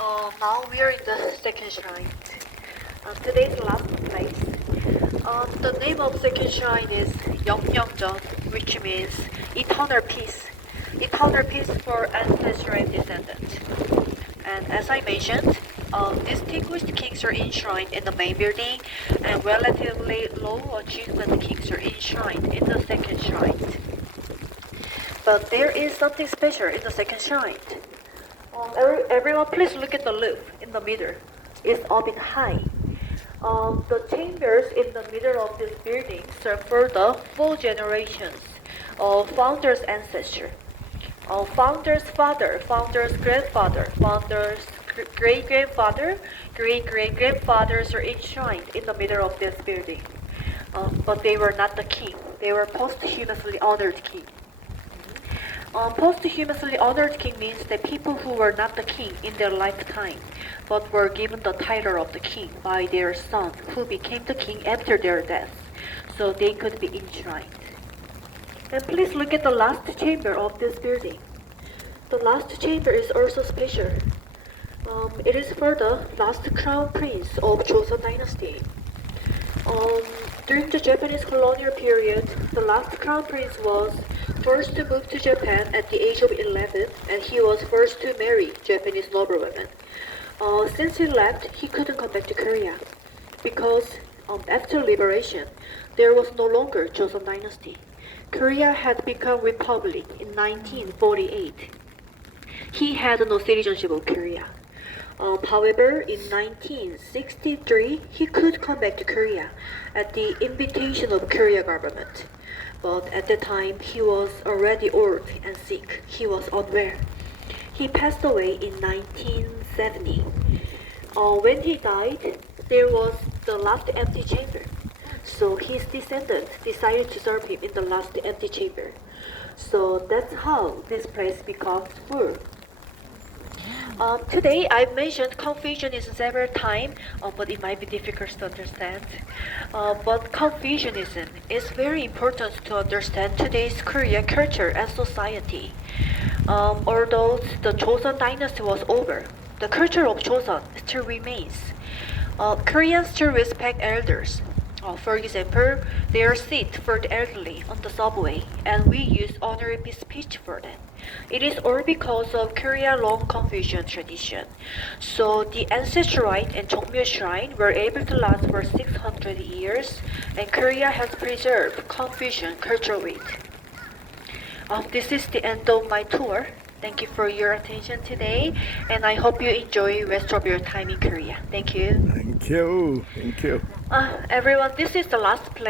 Now we are in the second shrine. Today's last place. The name of second shrine is Yeongnyeongjeon, which means eternal peace. Eternal peace for ancestral and descendants. And as I mentioned, distinguished kings are enshrined in the main building, and relatively low achievement kings are enshrined in the second shrine. But there is something special in the second shrine. Everyone, please look at the loop in the middle. It's up in high. The chambers in the middle of this building serve for the 4 generations of founders' ancestor. Founders' father, founders' grandfather, founders' great-grandfather, great-great-grandfathers are enshrined in the middle of this building. But they were not the king. They were posthumously honored king. Posthumously honored king means that people who were not the king in their lifetime, but were given the title of the king by their son, who became the king after their death, so they could be enshrined. And please look at the last chamber of this building. The last chamber is also special. It is for the last crown prince of Joseon dynasty. During the Japanese colonial period, the last crown prince was first to move to Japan at the age of 11, and he was first to marry Japanese noblewomen. Since he left, he couldn't come back to Korea because after liberation, there was no longer Joseon dynasty. Korea had become republic in 1948. He had no citizenship of Korea. However, in 1963, he could come back to Korea at the invitation of Korea government. But at the time, he was already old and sick. He was unwell. He passed away in 1970. When he died, there was the last empty chamber. So his descendants decided to serve him in the last empty chamber. So that's how this place becomes full. Today I've mentioned Confucianism several times, but it might be difficult to understand. But Confucianism is very important to understand today's Korea culture and society. Although the Joseon dynasty was over, the culture of Joseon still remains. Koreans still respect elders. For example, there are seats for the elderly on the subway, and we use honorary speech for them. It is all because of Korea's long Confucian tradition. So the ancestral rite and Jongmyo Shrine were able to last for 600 years, and Korea has preserved Confucian cultural weight. This is the end of my tour. Thank you for your attention today, and I hope you enjoy the rest of your time in Korea. Thank you. Thank you. Thank you. Everyone, this is the last place.